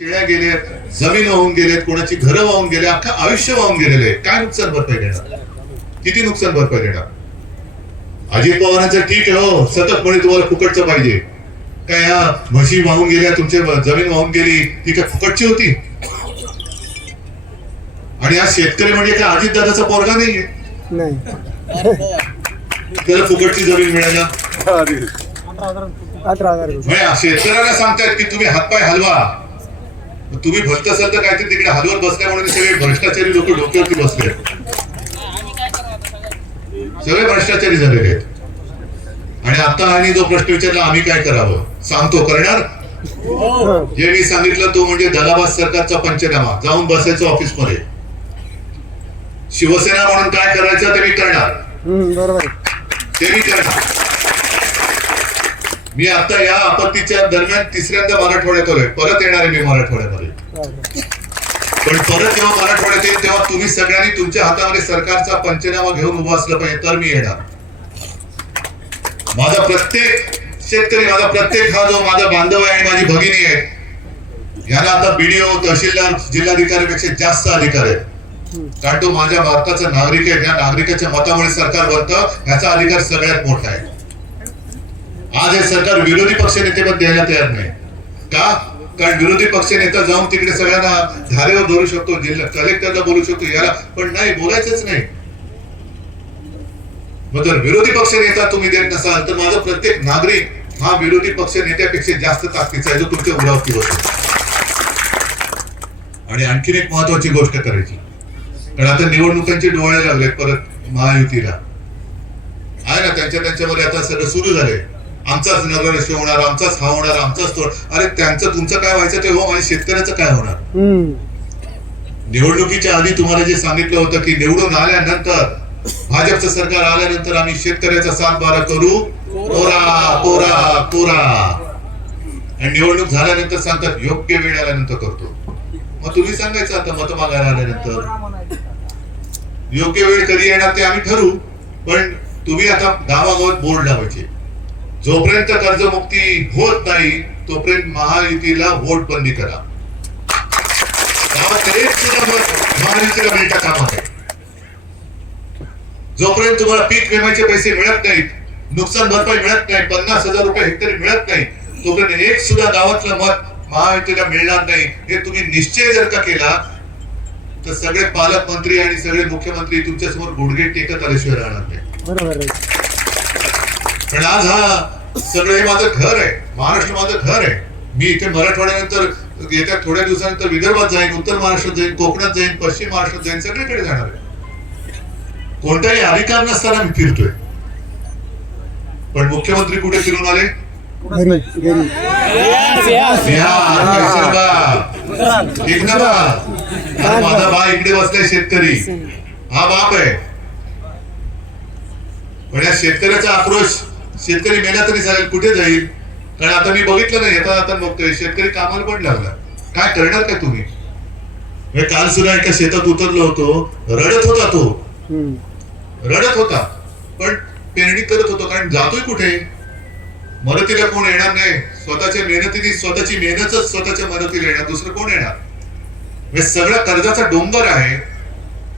शेळ्या गेलेत जमीन वाहून गेलेत कोणाची घरं वाहून गेले अख्खं आयुष्य वाहून गेलेलं आहे. काय नुकसान भरपाई देणार? किती नुकसान भरपाई देणार? अजित पवारांचं ठीक आहे हो. सतत म्हणे तुम्हाला फुकटचं पाहिजे. काय ह्या म्हशी वाहून गेल्या तुमची जमीन वाहून गेली ती काय फुकटची होती? आणि आज शेतकरी म्हणजे काय अजित दादाचा पोरगा नाहीये? नाही. त्याला फुकटची जमीन मिळायला? म्हणजे शेतकऱ्याला सांगतायत की तुम्ही हातपाय हलवा. तुम्ही भ्रष्ट असाल तर काहीतरी तिकडे हलवत बसल्यामुळे ते सगळे भ्रष्टाचारी लोक डोक्यावरती बसले सगळे भ्रष्टाचारी झालेले आहेत. आणि आता आणि जो प्रश्न विचारला आम्ही काय करावं? सांगतो करणार. जे मी सांगितलं तो म्हणजे दगाबाज सरकारचा पंचनामा जाऊन बसायचं ऑफिसमध्ये शिवसेना म्हणून काय करायचं ते मी करणार. ते मी करणार. मी आता या आपत्तीच्या दरम्यान तिसऱ्यांदा मराठवाड्यात आलोय परत येणार आहे मी मराठवाड्यामध्ये. पण परत जेव्हा मराठवाड्यात येईल तेव्हा तुम्ही सगळ्यांनी तुमच्या हातामध्ये सरकारचा पंचनामा घेऊन उभं असलं पाहिजे तर मी येणार. माझा प्रत्येक शेतकरी माझा प्रत्येक हा जो माझा बांधव आहे आणि माझी भगिनी आहे याला आता बीडीओ तहसीलदार जिल्हाधिकाऱ्यापेक्षा जास्त अधिकार आहे कारण तो माझ्या भारताचा नागरिक आहे त्या नागरिकाच्या मतामुळे सरकार बनतं याचा अधिकार सगळ्यात मोठा आहे. आज हे सरकार विरोधी पक्ष नेते पण द्यायला तयार नाही. का? कारण विरोधी पक्ष नेता जाऊन तिकडे सगळ्यांना धारेवर धरू शकतो जिल्हा कलेक्टरला बोलू शकतो याला. पण नाही बोलायचंच नाही. मग जर विरोधी पक्ष नेता तुम्ही देत नसाल तर माझा प्रत्येक नागरिक हा विरोधी पक्ष नेत्यापेक्षा जास्त ताकदीचा आहे जो तुमच्या उरावती बसतो. आणि आणखीन एक महत्वाची गोष्ट करायची. कारण आता निवडणुकांचे डोळे लागले परत महायुतीला. आहे ना त्यांच्या त्यांच्यामध्ये आता सगळं सुरू झालंय. आमचाच नगररक्षक होणार आमचाच हा होणार आमचाच तो अरे त्यांचं तुमचं काय व्हायचं ते हो आणि शेतकऱ्याचं काय होणार. निवडणुकीच्या आधी तुम्हाला जे सांगितलं होतं की निवडून आल्यानंतर भाजपचं सरकार आल्यानंतर आम्ही शेतकऱ्याचा सात बारा करू. कोरा कोरा कोरा. आणि निवडणूक झाल्यानंतर सांगतात योग्य वेळ आल्यानंतर करतो. मग तुम्ही सांगायचं आता मत मागायला आल्यानंतर. योग्य वेळ कधी येणार ते आम्ही ठरवू. पण तुम्ही आता गावागावात बोर्ड लावायचे. जोपर्यंत कर्जमुक्ती होत नाही तोपर्यंत महायुतीला वोट बंदी करा महायुतीला मिळता कामा नये. जोपर्यंत तुम्हाला पीक विम्याचे पैसे मिळत नाहीत नुकसान भरपाई मिळत नाही पन्नास हजार रुपये हेक्टरी मिळत नाही तोपर्यंत एक सुद्धा गावातलं मत महायुतीला मिळणार नाही हे तुम्ही निश्चय जर का केला तर सगळे पालकमंत्री आणि सगळे मुख्यमंत्री तुमच्यासमोर गुडघे टेकत आल्याशिवाय राहणार नाही. बरोबर आहे पण आज हा सगळं हे माझं घर आहे. महाराष्ट्र माझं घर आहे. मी इथे मराठवाड्यानंतर येत्या थोड्या दिवसानंतर विदर्भात जाईन उत्तर महाराष्ट्रात जाईन कोकणात जाईन पश्चिम महाराष्ट्रात जाईन सगळीकडे जाणार आहे. कोणताही अधिकार नसताना मी फिरतोय. पण मुख्यमंत्री कुठे फिरून आले? आणि माझा बा इकडे बसलाय शेतकरी. हा बाप आहे. पण या शेतकऱ्याचा आक्रोश शेतकरी मेला तरी चालेल कुठे जाईल? कारण आता मी बघितलं नाही आता आता बघतोय शेतकरी कामाला पण लागला. काय करणार काय तुम्ही? काल सुद्धा एका शेतात उतरलो होतो रडत होता तो. रडत होता पण पेरणी करत होतो कारण जातोय कुठे? मदतीला कोण येणार नाही? स्वतःच्या मेहनतीने स्वतःची मेहनतच स्वतःच्या मदतीला येणार दुसरं कोण येणार? सगळा कर्जाचा डोंगर आहे.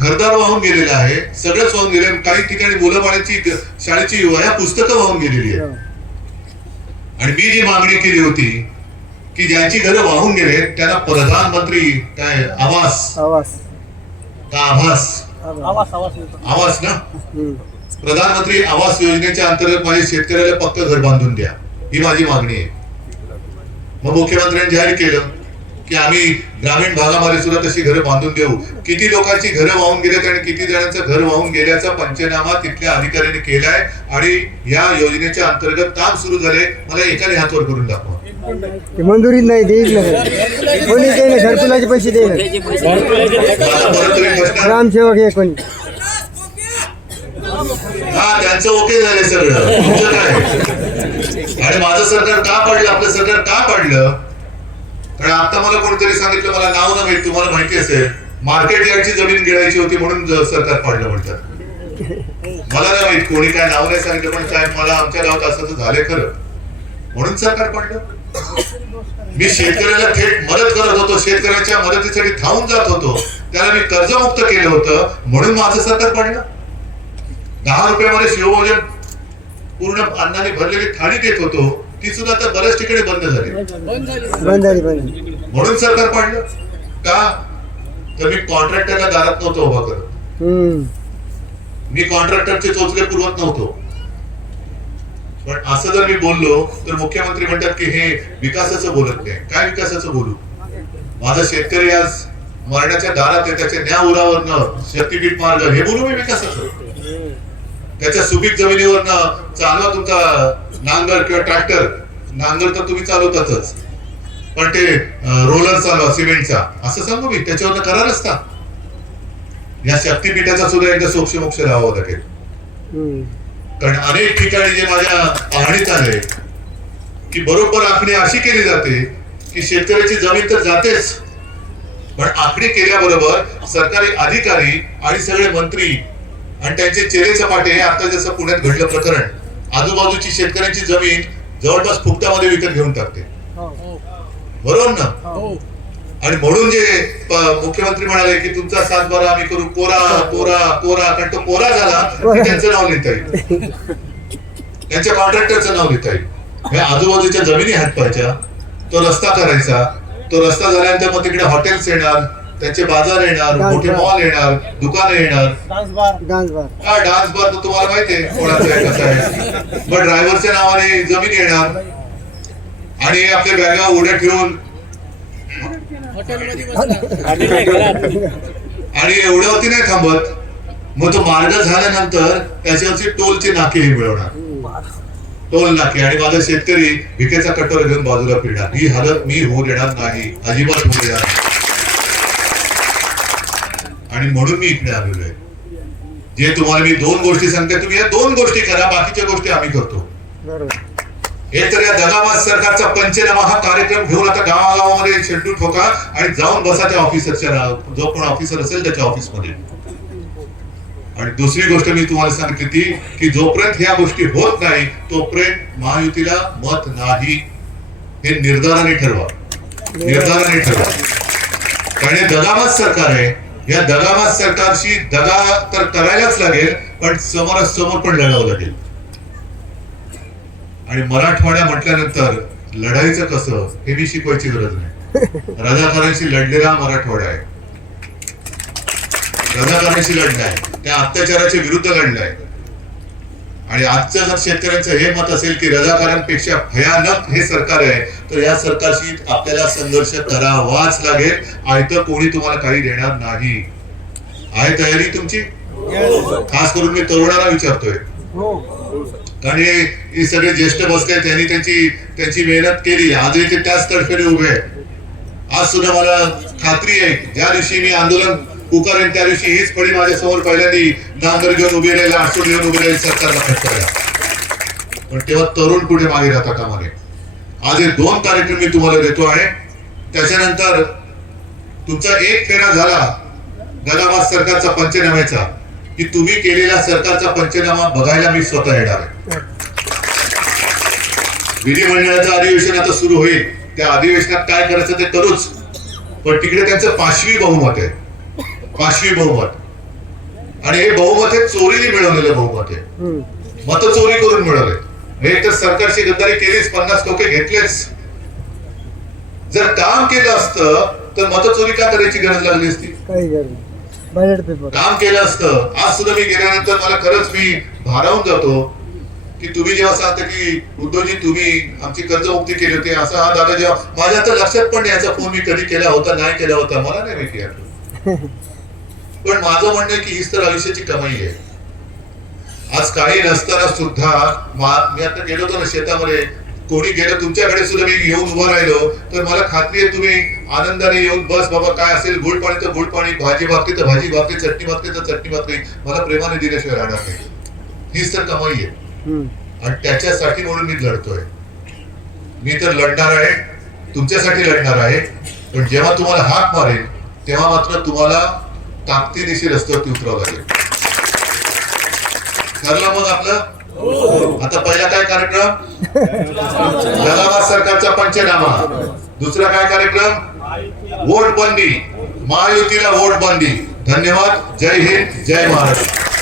घरदार वाहून गेलेला आहे सगळंच वाहून गेले काही ठिकाणी मुलं बाळांची शाळेची वह्या पुस्तकं वाहून गेलेली आहे आणि मी जी मागणी केली होती की ज्यांची घरं वाहून गेले त्यांना प्रधानमंत्री काय आवास. आवाज का आभास आवाज आवास ना. प्रधानमंत्री आवास योजनेच्या अंतर्गत माझ्या शेतकऱ्याला पक्क घर बांधून द्या. ही माझी मागणी आहे. मग मुख्यमंत्र्यांनी जाहीर केलं. की आम्ही ग्रामीण भागामध्ये सुद्धा तशी घरं बांधून देऊ. किती लोकांची घरं वाहून गेलेत आणि किती जणांचं घर वाहून गेल्याचा पंचनामा तिथल्या अधिकाऱ्यांनी केलाय आणि या योजनेच्या अंतर्गत काम सुरू झाले मला एकाने हातवर करून दाखवा. ते मंजुरीत नाही देईल ना. कोणी देईल घरकुलाचे पैसे देईल ग्रामसेवक आहे कोणी. हा त्यांचं ओके झाले सगळं. तुमचं काय? आणि माझं सरकार का पडलं? आपलं सरकार का पडलं? आता मला कोणीतरी सांगितलं मला नाव न माहीत तुम्हाला माहिती असेल मार्केट यार्डची जमीन गिळायची होती म्हणून सरकार पडलं म्हणतात. मला नाही माहीत कोणी काय नाव नाही सांगितलं पण काय मला आमच्या गावात असं झालंय खरं. म्हणून सरकार पडलं मी शेतकऱ्याला थेट मदत करत होतो शेतकऱ्याच्या मदतीसाठी धावून जात होतो. त्याला मी कर्जमुक्त केलं होतं म्हणून माझं सरकार पडलं दहा रुपयामध्ये शिवभोजन पूर्ण अन्नाने भरलेली थाळी देत होतो. ती सुद्धा आता बऱ्याच ठिकाणी बंद झाली. बंद झाली. म्हणून सरकार पडलं. का? तर मी कॉन्ट्रॅक्टरला दारात नव्हतो उभा करत. मी कॉन्ट्रॅक्टरचे चोचले पुरवत नव्हतो. पण असं जर मी बोललो तर मुख्यमंत्री म्हणतात की हे विकासाचं बोलत नाही. काय विकासाचं बोलू? माझा शेतकरी आज मरणाच्या दारात आहे त्याच्या न्या उरावरनं शक्तीपीठ मार्ग. हे बोलू मी विकासाचं? त्याच्या सुपीक जमिनीवरनं चालवा तुमचा नांगर किंवा ट्रॅक्टर नांगर तर तुम्ही चालवतातच. पण ते रोलर चालवा सिमेंटचा. असं सांगू मी त्याच्यावरनं करा रस्ता या शक्तीपीठाचा सुद्धा एकदा सोक्ष मोक्ष लावावं लागेल. कारण अनेक ठिकाणी जे माझ्या पाहणीत आले की बरोबर आखणी अशी केली जाते की शेतकऱ्याची जमीन तर जातेच. पण आखणी केल्याबरोबर सरकारी अधिकारी आणि सगळे मंत्री आणि त्यांचे चेहरे चपाटे हे आता जसं पुण्यात घडलं प्रकरण आजूबाजूची शेतकऱ्यांची जमीन जवळपास फुकटामध्ये विकत घेऊन टाकते. बरोबर ना? आणि म्हणून जे मुख्यमंत्री म्हणाले की तुमचा सातबारा आम्ही करू कोरा कोरा कोरा कारण तो कोरा झाला त्यांचं नाव लिहिता येईल. त्यांच्या कॉन्ट्रॅक्टरचं नाव लिहिता येईल. आजूबाजूच्या जमिनी हटवायच्या तो रस्ता करायचा तो रस्ता झाल्यानंतर मग तिकडे हॉटेल्स येणार त्यांचे बाजार येणार मोठे मॉल येणार दुकानं येणार. हा डान्स बार तर तुम्हाला माहिती आहे कोणाचा आहे कसा आहे. पण ड्रायव्हरच्या नावाने जमीन येणार. आणि हे आपल्या बॅगा उड्या ठेवून. आणि एवढ्यावरती नाही थांबत. मग तो मार्ग झाल्यानंतर त्याच्यावरची टोलचे नाके हे मिळवणार. टोल नाके. आणि माझा शेतकरी विकेचा कटोरा घेऊन बाजूला फिरणार. ही हालत मी होऊ देणार नाही. अजिबात होऊ देणार नाही. आणि म्हणून मी इकडे आलेलो आहे. जे तुम्हाला मी दोन गोष्टी सांगते तुम्ही या दोन गोष्टी करा बाकीच्या गोष्टी आम्ही करतो. एक तर या दगाबाज सरकारचा पंचनामा हा कार्यक्रम घेऊन आता गावागावामध्ये शेड्यूल ठोका आणि जाऊन बसा त्या ऑफिसरच्या जो कोण ऑफिसर असेल त्याच्या ऑफिसमध्ये आणि दुसरी गोष्ट मी तुम्हाला सांगितली ती की जोपर्यंत ह्या गोष्टी होत नाही तोपर्यंत महायुतीला मत नाही. हे निर्धाराने ठरवा. निर्धाराने ठरवा. कारण हे दगाबाज सरकार आहे या दगाबाज सरकारशी दगा तर करायलाच लागेल पण समोरासमोर पण लढावं लागेल. आणि मराठवाड्या म्हटल्यानंतर लढाईचं कसं हे मी शिकवायची गरज नाही. रजाकारांशी लढलेला मराठवाडा आहे. रजाकारांशी लढलाय. त्या अत्याचाराच्या विरुद्ध लढलाय. आणि आजचं जर शेतकऱ्यांचं हे मत असेल की रजाकारांपेक्षा भयानक हे सरकार आहे तर या सरकारशी आपल्याला संघर्ष करावाच लागेल. आयतं कोणी तुम्हाला काही देणार नाही. आहे तयारी तुमची? खास करून मी तरुणाला विचारतोय. हे. हे सगळे ज्येष्ठ बसले त्यांनी त्यांची त्यांची मेहनत केली. आजही ते त्याच तडफेने उभे आहेत. आज सुद्धा मला खात्री आहे ज्या दिवशी मी आंदोलन पुकारेन त्या दिवशी हीच फळी माझ्यासमोर पहिल्यांदी नांगर घेऊन उभी राहिले आठवड घेऊन उभी राहिले सरकारला फटकायला पण तेव्हा तरुण पुढे मागे राहता कामा नये आज हे दोन कार्यक्रम मी तुम्हाला देतो आहे. त्याच्यानंतर तुमचा एक फेरा झाला गदाबाद सरकारचा पंचनाम्याचा की तुम्ही केलेला सरकारचा पंचनामा बघायला मी स्वतः येणार आहे. विधिमंडळाचं अधिवेशन आता सुरू होईल. त्या अधिवेशनात काय करायचं ते करूच. पण तिकडे त्यांचं पाचवी बहुमत आहे. पाचवी बहुमत. आणि हे बहुमत हे चोरीने मिळवलेलं बहुमत आहे. मत चोरी करून मिळवले हे तर सरकारची गद्दारी केलीच पन्नास टोके घेतलेच. जर काम केलं असतं तर मतचोरी का करायची गरज लागली असती? काम केलं असतं. आज सुद्धा मी गेल्यानंतर मला खरंच मी भारावून जातो की तुम्ही जेव्हा सांगता की उद्धवजी तुम्ही आमची कर्जमुक्ती केली होती. असं हा दादा जेव्हा माझ्या तर लक्षात पण नाही याचा फोन मी कधी केला होता नाही केला होता. मला नाही माहिती. पण माझं म्हणणं आहे की हीच तर आयुष्याची कमाई आहे. आज काही नसताना सुद्धा मा- आता गेलो होतो ना शेतामध्ये. कोणी गेलं तुमच्याकडे सुद्धा मी येऊन उभा राहिलो. तर मला खात्री आहे तुम्ही आनंदाने येऊन बस बाबा काय असेल गुळ पाणी तर गुळ पाणी भाजी भाकरी तर भाजी भाकरी चटणी भाकरी तर चटणी भाकरी मला प्रेमाने दिल्याशिवाय राहणार नाही. हीच तर कमाई आहे. आणि त्याच्यासाठी म्हणून मी लढतोय. मी तर लढणार आहे. तुमच्यासाठी लढणार आहे. पण जेव्हा तुम्हाला हाक मारेल तेव्हा मात्र तुम्हाला ताकदीनिशी रस्त्यावरती उतरावं लागेल. ठरलं मग आपलं? आता पहिला काय कार्यक्रम? जलाबाद सरकारचा पंचनामा. दुसरा काय कार्यक्रम? वोट बंदी महायुतीला वोट बंदी धन्यवाद. जय हिंद. जय महाराष्ट्र.